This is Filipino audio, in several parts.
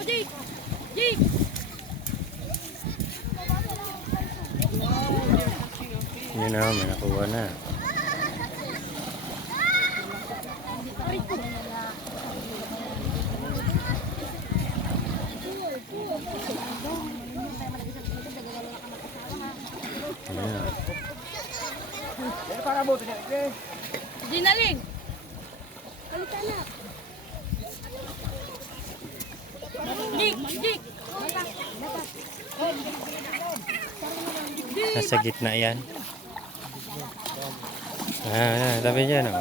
Jake! Jake! Yun na, may nakuha na. Ginaling! Halika na! Jake! Jake! Nasa gitna yan. Tabi dyan o.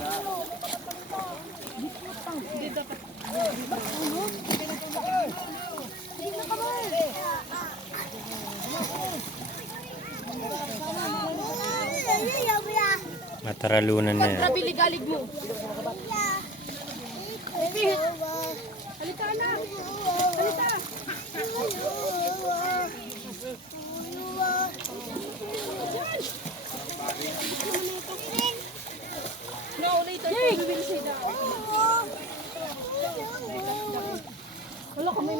Mataralunan na yan. Nabili galig mo. Halika na. Halika. No, later. We will see that. Wala ka may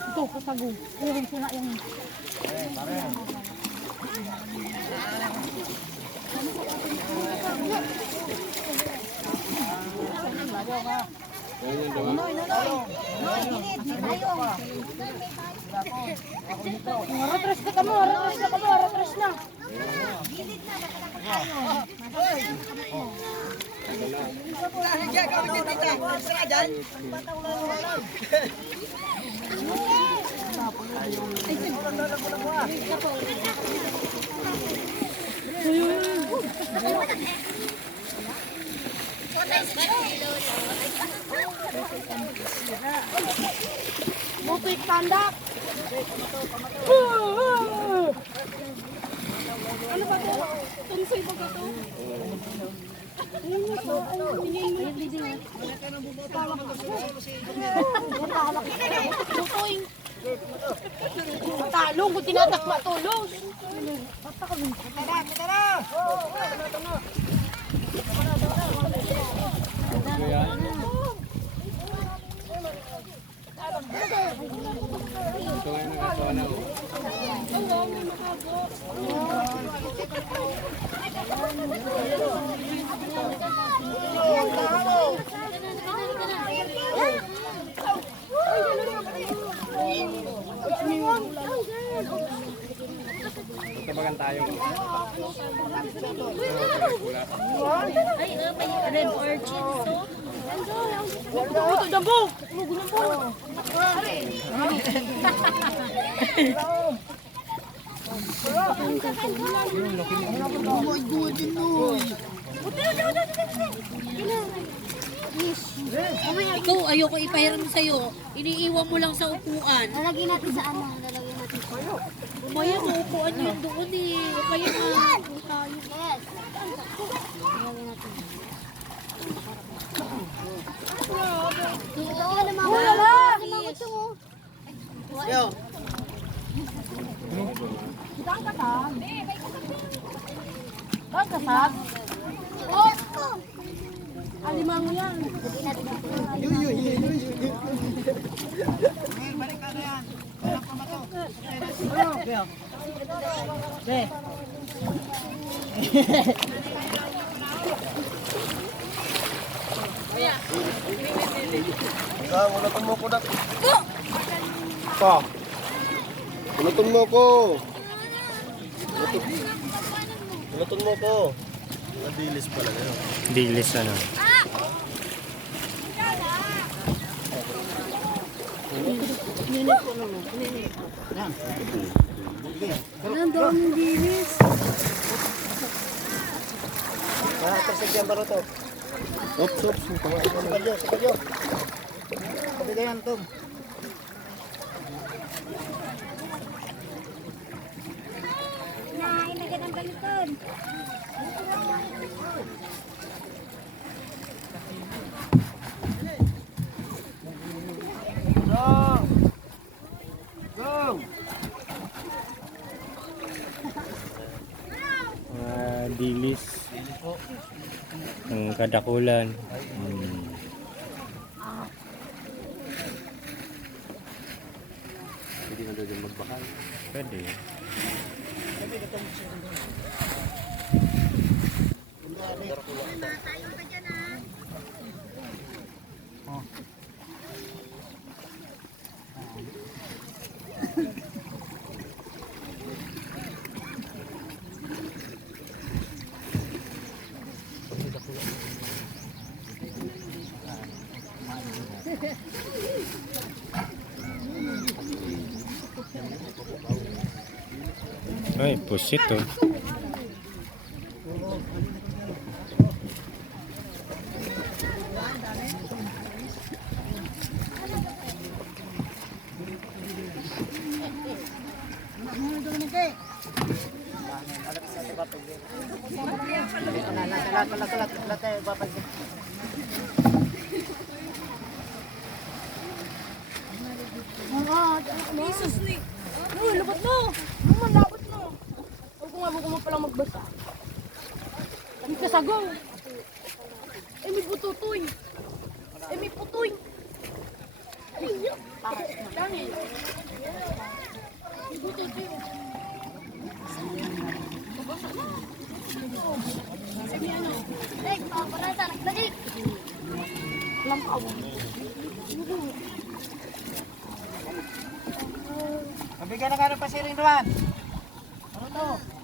ito, kasago. Yung sila yung... Retras na kamo, retras na. Bukit pandak. Ano ba ito? Tungsoy ba ito? Tingin mo yung video. Tutoy. Talong kung tinatak matulong. Tara! Ito ngayon ang asawa na. Tabagan tayo. Ay, may red orchid so. Ito dabo. Ikaw, ayoko ipahiram sa'yo. Iniiwan mo lang sa upuan. Lalagyan natin sa ano? Lalagyan natin sa ano? Umaya sa upuan yun doon eh. Kaya nga. Yes. Lalagyan natin. Ito ka naman. Wala! Ito mo. Yo. Saan ka ta? Saan ka ta? Oh! Alimango yan. Lalagyan natin sa Balik ka na yan. Walang pamato. Be. Unaton mo ko na. Pa. Unaton mo ko. Unaton mo ko. Madilis pala ngayon. Dilis ano. Ang daming dilis. Tersedia baru tuh. Ups, ups. Sekalyo, sekalyo. Kabigayan, Tom. Nah, ini ganang baliton. Dilis. Ang kadakulan. Hindi na doon magbakal. Pwede. Ay, pusit oh. Jesus ni. Uy, labot mo. Naman, labot mo. Huwag mo palang magbasa. Ang kasagaw. Eh, may pututoy. Eh, may putoy. Ay, dami. May pututoy. Sabi ano? Eh, para sa lagi. Lampaw. Kabigyan na ka ng pasiring doon. Ano to?